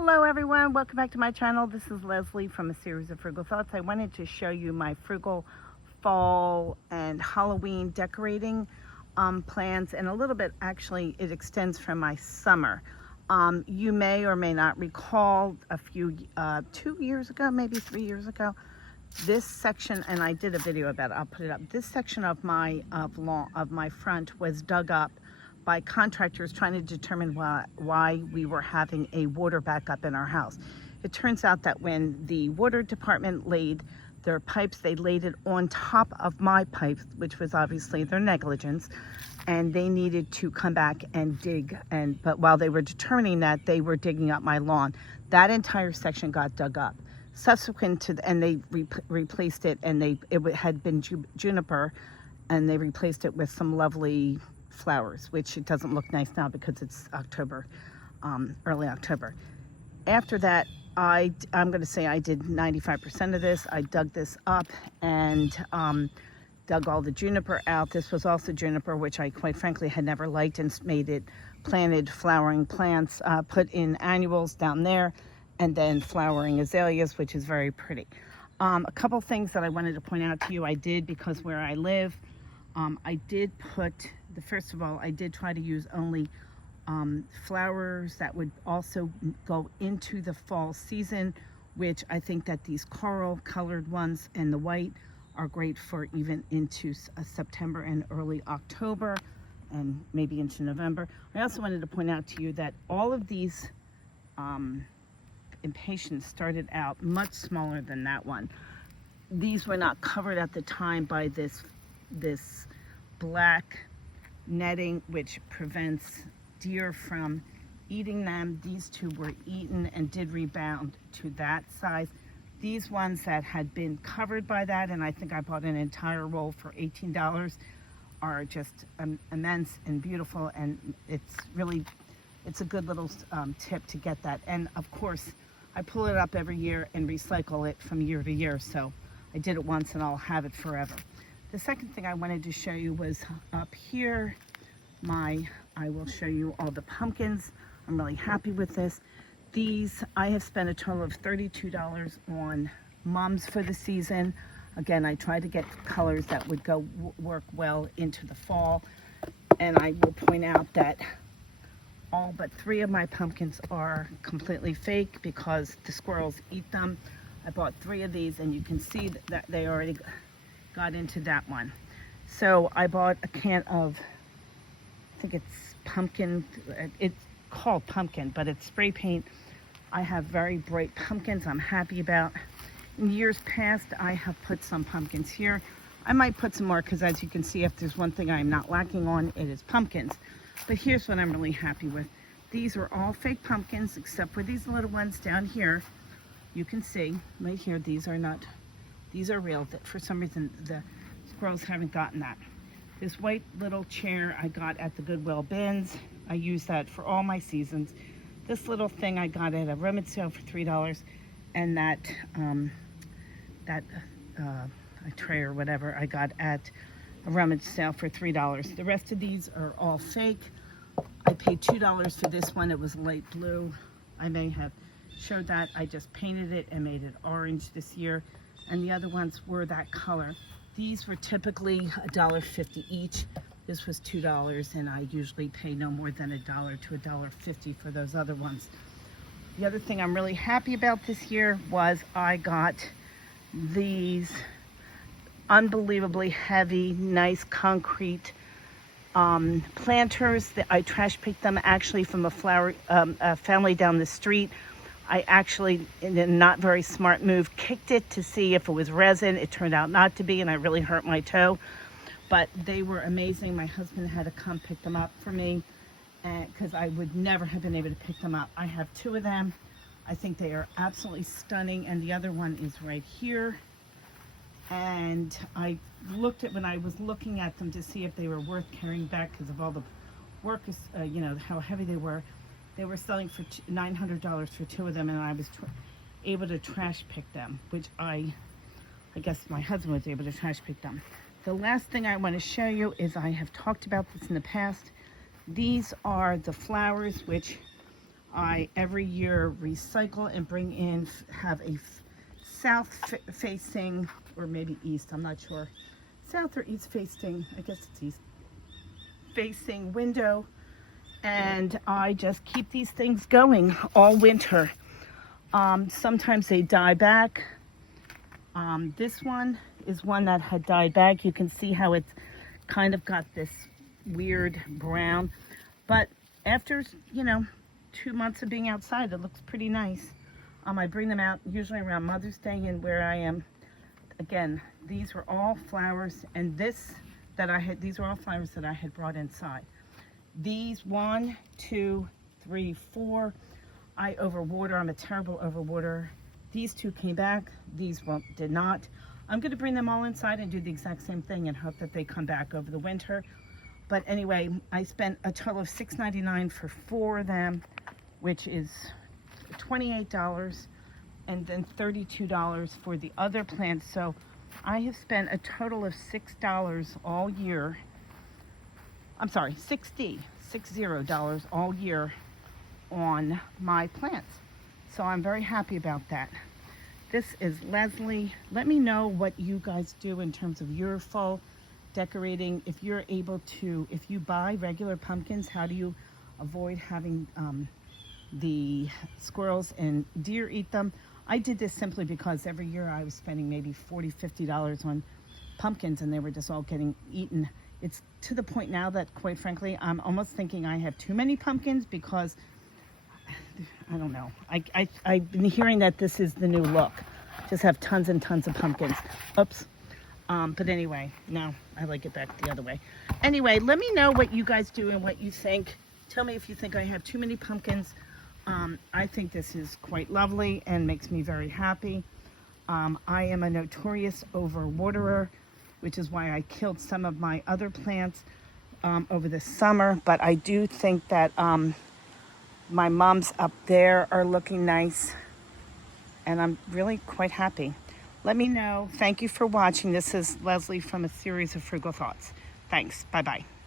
Hello everyone, welcome back to my channel. This is Leslie from a series of Frugal Thoughts. I wanted to show you my frugal fall and Halloween decorating plans, and a little bit actually it extends from my summer. You may or may not recall a few 2 years ago, maybe 3 years ago, this section, and I did a video about it, I'll put it up. This section of my front was dug up by contractors trying to determine why we were having a water backup in our house. It turns out that when the water department laid their pipes, they laid it on top of my pipes, which was obviously their negligence, and they needed to come back and dig. But while they were determining that, they were digging up my lawn. That entire section got dug up. Subsequent to, and they replaced it, and it had been juniper, and they replaced it with some lovely flowers, which it doesn't look nice now because it's October, early October. After that, I'm going to say I did 95% of this. I dug this up and dug all the juniper out. This was also juniper, which I quite frankly had never liked, and made it planted flowering plants, put in annuals down there, and then flowering azaleas, which is very pretty. A couple things that I wanted to point out to you I did, because where I live, I did put, first of all, I did try to use only flowers that would also go into the fall season, which I think that these coral colored ones and the white are great for even into September and early October, and maybe into November. I also wanted to point out to you that all of these impatiens started out much smaller than that one. These were not covered at the time by this black netting, which prevents deer from eating them. These two were eaten and did rebound to that size. These ones that had been covered by that, and I think I bought an entire roll for $18, are just immense and beautiful, and it's a good little tip to get that. And of course, I pull it up every year and recycle it from year to year, so I did it once and I'll have it forever. The second thing I wanted to show you was up here. I will show you all the pumpkins. I'm really happy with this. These, I have spent a total of $32 on mums for the season. Again, I tried to get colors that would work well into the fall. And I will point out that all but 3 of my pumpkins are completely fake because the squirrels eat them. I bought 3 of these, and you can see that they already got into that one. So I bought a can of, I think it's pumpkin, it's called pumpkin, but it's spray paint. I have very bright pumpkins I'm happy about. In years past, I have put some pumpkins here. I might put some more, because as you can see, if there's one thing I'm not lacking on, it is pumpkins. But here's what I'm really happy with. These are all fake pumpkins, except for these little ones down here. You can see right here, these are real. For some reason, the squirrels haven't gotten that. This white little chair I got at the Goodwill bins. I use that for all my seasons. This little thing I got at a rummage sale for $3, and that a tray or whatever I got at a rummage sale for $3. The rest of these are all fake. I paid $2 for this one. It was light blue. I may have showed that. I just painted it and made it orange this year, and the other ones were that color. These were typically $1.50 each. This was $2, and I usually pay no more than $1 to $1.50 for those other ones. The other thing I'm really happy about this year was I got these unbelievably heavy, nice concrete planters. That I trash picked them actually from a family down the street. I actually, in a not very smart move, kicked it to see if it was resin. It turned out not to be, and I really hurt my toe. But they were amazing. My husband had to come pick them up for me, because I would never have been able to pick them up. I have 2 of them. I think they are absolutely stunning, and the other one is right here. And I looked at, when I was looking at them to see if they were worth carrying back because of all the work, you know, how heavy they were. They were selling for $900 for 2 of them, and I was able to trash pick them, which I guess my husband was able to trash pick them. The last thing I want to show you is, I have talked about this in the past. These are the flowers, which I every year recycle and bring in, have a south facing, or maybe east, I'm not sure. South or east facing, I guess it's east facing window. And I just keep these things going all winter. Sometimes they die back. This one is one that had died back. You can see how it's kind of got this weird brown. But after, 2 months of being outside, it looks pretty nice. I bring them out usually around Mother's Day, and where I am, again, these were all flowers, and these were all flowers that I had brought inside. These 1, 2, 3, 4, I overwater. I'm a terrible overwaterer. These 2 came back. These did not. I'm going to bring them all inside and do the exact same thing and hope that they come back over the winter. But anyway, I spent a total of $6.99 for 4 of them, which is $28, and then $32 for the other plants. So I have spent a total of $6 all year. I'm sorry, $60 all year on my plants. So I'm very happy about that. This is Leslie. Let me know what you guys do in terms of your fall decorating. If you're able to, if you buy regular pumpkins, how do you avoid having the squirrels and deer eat them? I did this simply because every year I was spending maybe $40, $50 on pumpkins, and they were just all getting eaten. It's to the point now that, quite frankly, I'm almost thinking I have too many pumpkins because, I don't know. I've been hearing that this is the new look. Just have tons and tons of pumpkins. Oops. But anyway, no, I like it back the other way. Anyway, let me know what you guys do and what you think. Tell me if you think I have too many pumpkins. I think this is quite lovely and makes me very happy. I am a notorious overwaterer, which is why I killed some of my other plants over the summer. But I do think that my mums up there are looking nice, and I'm really quite happy. Let me know. Thank you for watching. This is Leslie from a series of Frugal Thoughts. Thanks. Bye-bye.